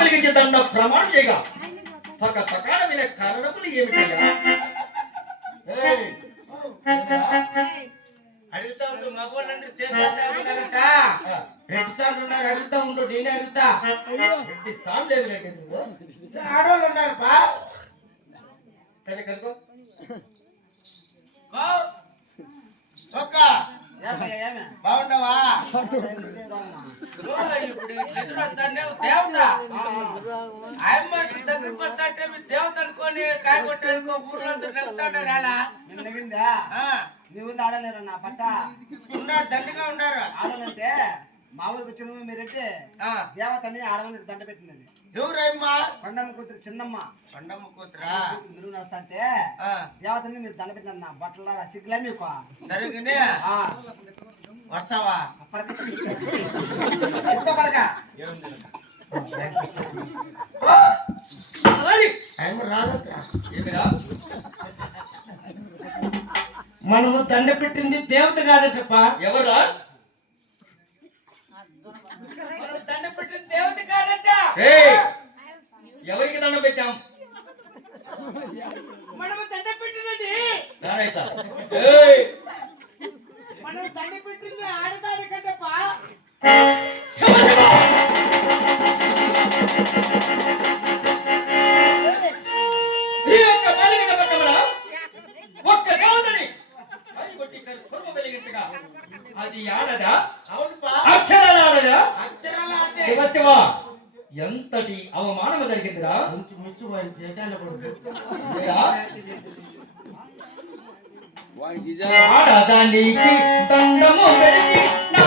వెలిగించి దండ ప్రమాణం చేయగా పక్క పకాన విన కారణములు ఏమిటయ్యా? అడుగుతా ఉండు, మగవాళ్ళందరూ చేస్తారంట. రెడ్డి సార్లు ఉన్నారు, అడుగుతా ఉండు, నేనే అడుగుతా. రెడ్డి సార్లు ఆడవాళ్ళు ఉన్నారు పా. సరే కనుకో బాగుండవా? ఇప్పుడు ఎదురు వస్తానే దేవత ఆయమ్మ దగ్గరకు వస్తాంటే మీ దేవత అనుకోని కాయ కొట్టేనుకో ఊర్లో అందరు నవ్వుతాడారు. ఎలా నిన్నగిందా మీ ఊళ్ళో ఆడలేరు నా పట్ట ఉన్నారు, దండిగా ఉన్నారు. ఆడాలంటే మా ఊరికి వచ్చిన మీరైతే దేవతని ఆడవాళ్ళకి దండ పెట్టినది. ఎవరమ్మా? కొండమ్మ కూతురు చిన్నమ్మ. కొండమ్మ కూతురా? మీరు వస్తాంటే దేవతని మీరు దండ పెట్టిన నా బట్టల సిగ్గులే మీకు సరిగ్గానే వస్తావా? పరక మనము దండ పెట్టింది దేవత కాదటప్ప. ఎవరా? దండ పెట్టింది దేవత కాదట. ఎవరికి దండ పెట్టాం? మనము దండ పెట్టినది మనం దండ పెట్టింది ఆడదాని కంటప్ప. ఒక్క దేవతని వెలిగించగా అది ఆడదా? అక్షరాలు ఆడదా? శివ శివ, ఎంతటి అవమానము జరిగిందిరా? ఆడదానికి దండము పెడితే నా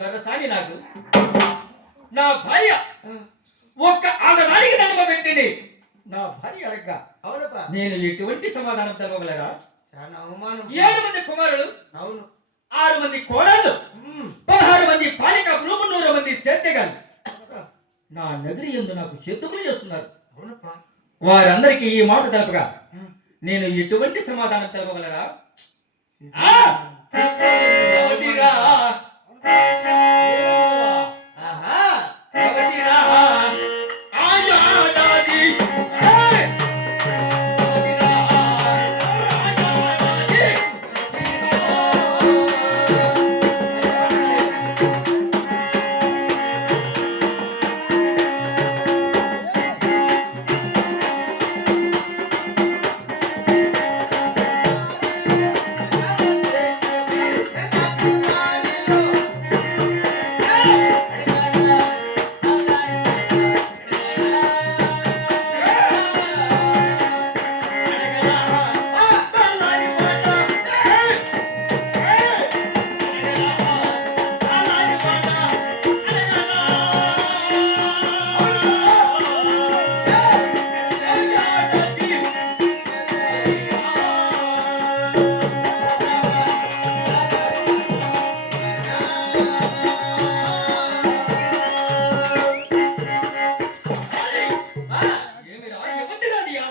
దొరసాని నాకు నా భార్య ఒక్క ఆడదానికి దండమ పెట్టింది. నా భార్య అడగ్గా నేను ఎటువంటి సమాధానం తెలవగలరా? 7 మంది కుమారులు, 6 మంది కోడళ్ళు, 16 మంది పాలిక, 300 మంది సేద్యగాళ్ళు నా నగరి యందు నాకు సేద్యములు చేస్తున్నారు. వారందరికీ ఈ మాట తెలపగా నేను ఎటువంటి సమాధానం తెలపగలరా?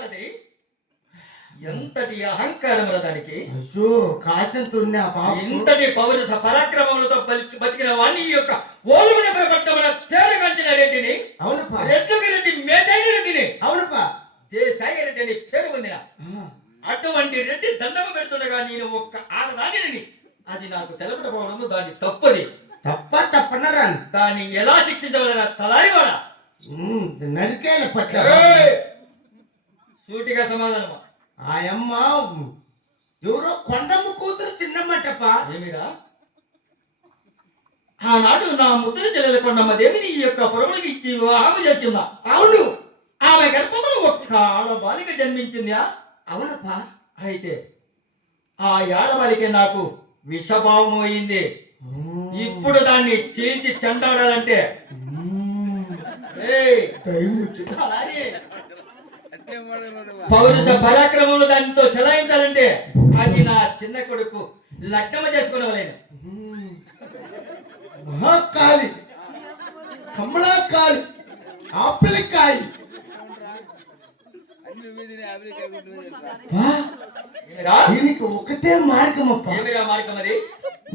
ఆడది ఎంతటి అహంకారముల దానికి, అయ్యో కాశంతున్నా పాప ఇంతటి పౌరుష పరాక్రమములతో బతికిన వాణ్ణి ఈ యొక్క ఓలుగున పట్టణమున పేరుగాంచిన రెడ్డిని, అవునప్పా రెడ్లుకి రెడ్డి మేటైన రెడ్డిని, అవునప్పా దేశాయి రెడ్డి అని పేరు పొందిన అటువంటి రెడ్డి దండము పెడుతుండగా నేను ఒక్క ఆడదానిని అది నాకు తెలపకపోవడము దాని తప్పది. తప్పనరాను దాన్ని ఎలా శిక్షించవలన తలారివాడా? నరికేల పట్ల సూటిగా సమాధానమా? ఆయమ్మ ఎవరో కొండమ్మ కూతురు చిన్నమ్మటప్ప. ఏమిరా? ఆనాడు నా ముద్దుల చెల్లెల కొండమ్మ దేవిని ఈ యొక్క పొరములకు ఇచ్చి వివాహం చేసుకుందా. అవును, ఆమె గర్భంలో ఒక్క ఆడబాలిక జన్మించిందా? అవునప్పా. అయితే ఆ ఆడబాలిక నాకు విషభావం అయింది. ఇప్పుడు దాన్ని చీల్చి చెండాడాలంటే పౌరుష పరాక్రమంలో దానితో చెలాయించాలంటే అది నా చిన్న కొడుకు లగ్నమ చేసుకునేవాళ్ళను. మహాకాళి, కమలాకాళి, ఆపిలకాయి దీనికి ఒకటే మార్గం అప్ప. ఏమిరా మార్గం అది?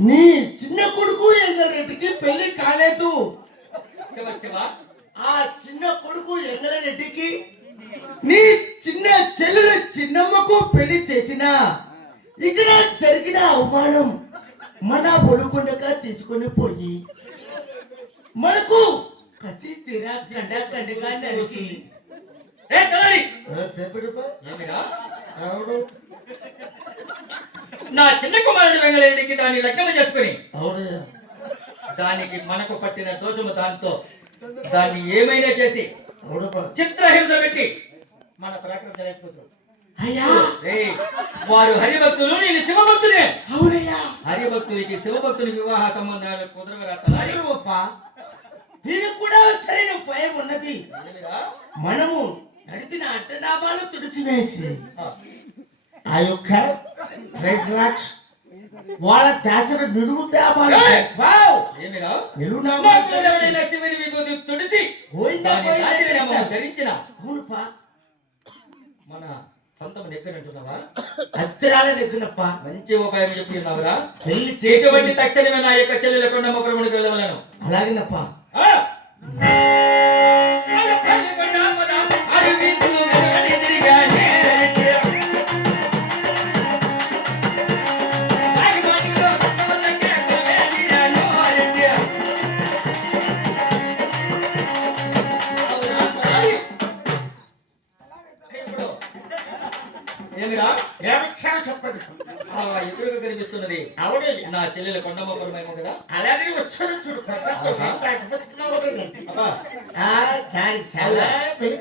నీ చిన్న కొడుకు ఎంగరెడ్డికి పెళ్లి కాలేదు. శివ శివ, ఆ చిన్న కొడుకు ఎంగరెడ్డికి నీ చిన్న చెల్లెల చిన్నమ్మకు పెళ్లి చేసిన ఇక్కడ జరిగిన అవమానం మన బొడుకొండగా తీసుకొని పోయి మనకు కసి తీరా కండగా నరికి ఏమిరా? నా చిన్న కుమారుడు వెంగళరెడ్డికి దాన్ని లగ్నము చేసుకుని దానికి మనకు పట్టిన దోషము దాంతో దాన్ని ఏమైనా చేసి చిత్రహింస పెట్టి మన పరాక్రమం తెలియకపోతారు. అయ్యా వారు హరిభక్తులు, నేను శివభక్తుడే. అవునయ్యా, హరిభక్తునికి శివభక్తునికి వివాహ సంబంధాలు కుదరవరాత్త. దీనికి కూడా సరైన ఉపాయం ఉన్నది. మనము నడిచిన అడ్డనామాలు తుడిచివేసి ఆ యొక్క వాళ్ళ దాసరు నిలువు శివుని విభూతి తుడిసి ధరించిన మన సొంతం నెగ్గినట్టున్నావా? అత్తరాల నెగ్గినప్ప. మంచి ఉపాయం చెప్పి ఉన్నావురా. ఎటువంటి తక్షణమే నా యొక్క చెల్లెల కొండమ్మ ప్రభునికి వెళ్ళవలను. అలాగేనప్ప. చెప్పండి. ఎదురుగా కనిపిస్తున్నది అవును నా చెల్లెల కొండమ్మపురమేమో కదా. అలాగే వచ్చాడు చూడు. దానికి చాలా పెళ్లి